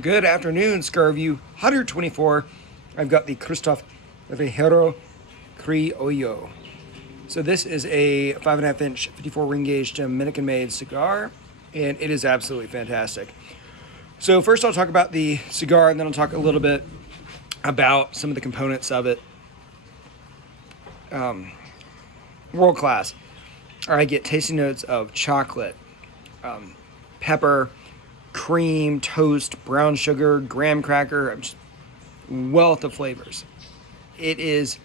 Good afternoon, Scarview 124. I've got the Kristoff Ligero Criollo. So this is a 5.5 inch 54 ring gauge Dominican made cigar, and it is absolutely fantastic. So first I'll talk about the cigar, and then I'll talk a little bit about some of the components of it. World class. I get tasty notes of chocolate, pepper, cream, toast, brown sugar, graham cracker, just wealth of flavors. It is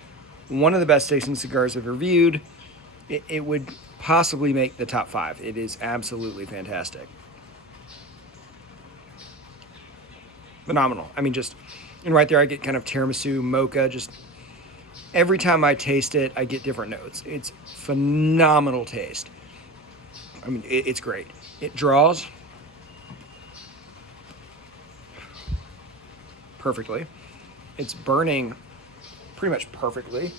one of the best tasting cigars I've reviewed. It would possibly make the top 5. It is absolutely fantastic. Phenomenal. I mean, just, and right there I get kind of tiramisu, mocha, just every time I taste it, I get different notes. It's phenomenal taste. I mean, it's great. It draws perfectly. It's burning pretty much perfectly.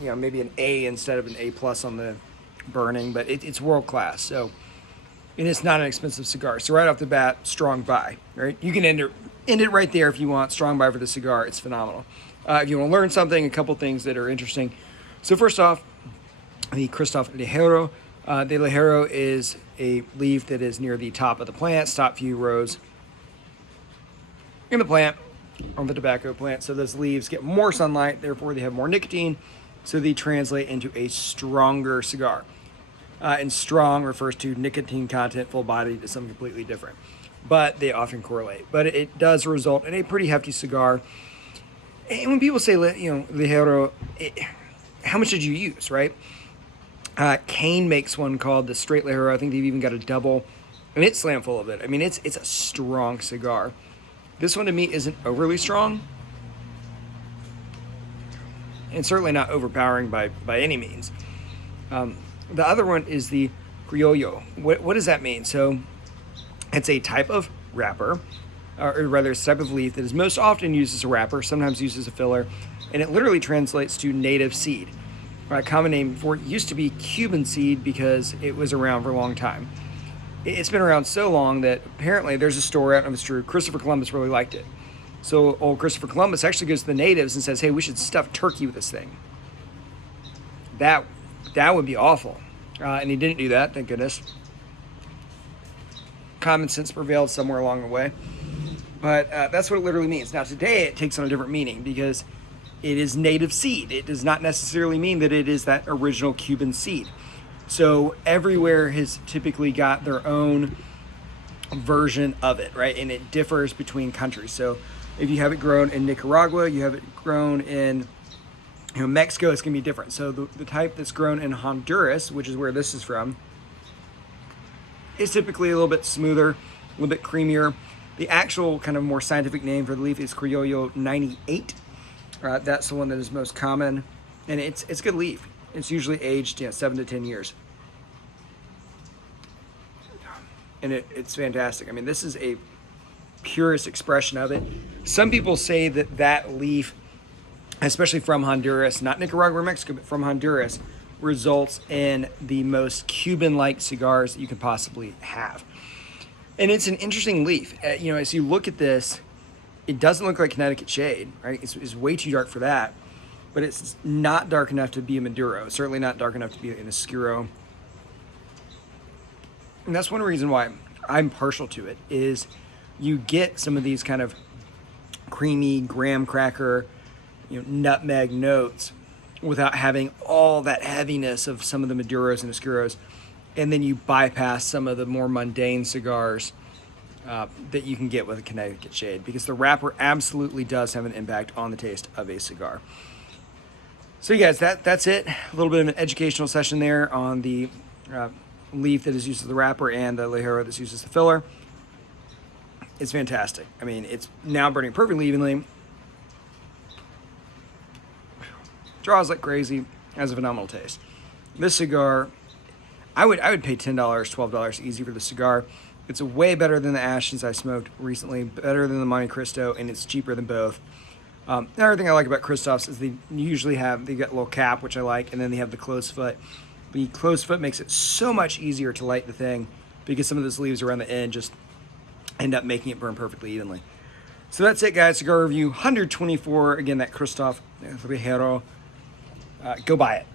Maybe an A instead of an A plus on the burning, but it's world class. So, and it's not an expensive cigar. So right off the bat, strong buy. Right, you can end it right there if you want. Strong buy for the cigar. It's phenomenal. If you want to learn something, a couple things that are interesting. So first off, the Kristoff Ligero. The Ligero is a leaf that is near the top of the plant, top few rows in the plant, on the tobacco plant. So those leaves get more sunlight, therefore they have more nicotine, so they translate into a stronger cigar. And strong refers to nicotine content, full body, to something completely different. But they often correlate. But it does result in a pretty hefty cigar. And when people say, Ligero, how much did you use, right? Kane makes one called the Straight Ligero. I think they've even got a double, and it's slam full of it. I mean, it's a strong cigar. This one to me isn't overly strong, and certainly not overpowering by any means. The other one is the Criollo. What does that mean? So it's a type of wrapper, or rather it's a type of leaf that is most often used as a wrapper, sometimes used as a filler, and it literally translates to native seed. A common name for it used to be Cuban seed because it was around for a long time. It's been around so long that apparently there's a story, I don't know if it's true, Christopher Columbus really liked it. So old Christopher Columbus actually goes to the natives and says, hey, we should stuff turkey with this thing. That would be awful. And he didn't do that, thank goodness. Common sense prevailed somewhere along the way. But that's what it literally means. Now today it takes on a different meaning because it is native seed. It does not necessarily mean that it is that original Cuban seed. So everywhere has typically got their own version of it, right? And it differs between countries. So if you have it grown in Nicaragua, you have it grown in Mexico, it's going to be different. So the type that's grown in Honduras, which is where this is from, is typically a little bit smoother, a little bit creamier. The actual kind of more scientific name for the leaf is Criollo 98. That's the one that is most common, and it's a good leaf. It's usually aged 7 to 10 years. And it's fantastic. I mean, this is a purest expression of it. Some people say that leaf, especially from Honduras, not Nicaragua or Mexico, but from Honduras, results in the most Cuban-like cigars that you can possibly have. And it's an interesting leaf. As you look at this, it doesn't look like Connecticut shade, right? It's way too dark for that. But it's not dark enough to be a Maduro. Certainly not dark enough to be an Oscuro. And that's one reason why I'm partial to it, is you get some of these kind of creamy graham cracker, nutmeg notes without having all that heaviness of some of the Maduros and Oscuros. And then you bypass some of the more mundane cigars that you can get with a Connecticut shade, because the wrapper absolutely does have an impact on the taste of a cigar. So you guys, that's it. A little bit of an educational session there on the leaf that is used as the wrapper and the Ligero that's used as the filler. It's fantastic. I mean, it's now burning perfectly evenly. Draws like crazy. Has a phenomenal taste. This cigar, I would pay $10, $12 easy for the cigar. It's way better than the Ashens I smoked recently, better than the Monte Cristo, and it's cheaper than both. Another thing I like about Kristoffs is they got a little cap, which I like, and then they have the closed foot. The closed foot makes it so much easier to light the thing because some of those leaves around the end just end up making it burn perfectly evenly. So that's it, guys. Cigar review 124. Again, that Kristoff Ligero. Go buy it.